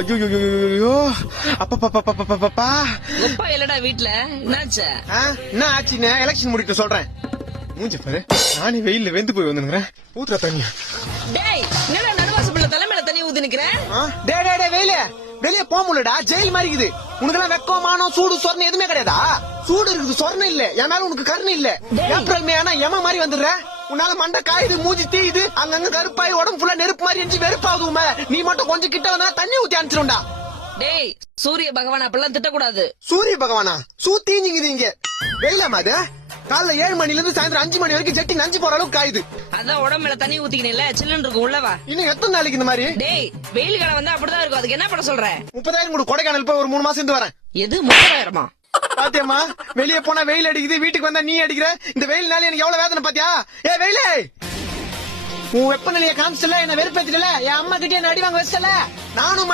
ஐயோ அப்பா அப்பா இல்லடா வீட்ல என்னாச்சு? என்ன ஆச்சுன்னு எலெக்ஷன் முடிட்டு சொல்றேன். மூஞ்ச பாரு, நானே வெயில்ல வெந்து போய் வந்துக்கிறேன். ஊத்துற தண்ணி. டேய் என்னடா நடுவாசப்பள்ள தலைமையில தண்ணி ஊத்தி நிக்கிறேன்? டே வெயில வெளியே போக முடியலடா, ஜெயில் மாதிரி இருக்குது. உனக்கெல்லாம் வெக்கமானம் சூடு சொரணை எதுவுமே கிடையாதா? சூடு இருக்குது, சொரணை இல்ல. என் மேல உனக்கு கருணை இல்ல. ஏப்ரல் மே ஆனா எம மாதிரி வந்துடுற. உன்னால மண்டை காயுது, மூஞ்சி தீயுது, அங்கங்க கருப்பாய் உடம்பு ஃபுல்லா நெருப்பு மாதிரி இருந்துச்சு, வெறுப்பாகுதுமே. நீ மட்டும் கொஞ்சம் கிட்ட வந்தா தண்ணி ஊத்தி அனுப்பிச்சிடும்டா. டேய் சூரிய பகவான் அப்பெல்லாம் திட்டக்கூடாது. சூரிய பகவானா? சூத்தீஞ்சிங்குது இங்க. வெயிலாமா அது? காலைல 7 மணில இருந்து சாயந்தரம் 5 மணி வரைக்கும் ஜெட்டி நஞ்சு போற அளவுக்கு காயுது. அதான் உடம்புல தண்ணி ஊத்திக்கணும்ல, சில்லுன்னு இருக்கும் உள்ளவா. இன்னும் எத்தனை நாளைக்கு இந்த மாதிரி? டேய் வெயில் காலம் வந்தா அப்படிதான் இருக்கும். அதுக்கு என்ன பண்ண சொல்ற? 30,000 கூட கொடைக்கானல் போய் ஒரு 3 மாசம் இருந்து வரேன். எது 30,000? பாத்தியம்மா, வெளியே போனா வெயில் அடிக்குது, வீட்டுக்கு வந்தா நீ அடிக்கிற. இந்த வெயில்னால எனக்கு எவ்வளவு வேதனை பாத்தியா? ஏ வெயிலே, உன் வெப்பநிலையை காமிச்சல, என்ன வெறுப்பேத்திட்டல, என் அம்மா கிட்டே என்ன அடி வாங்க வச்சல. நானும்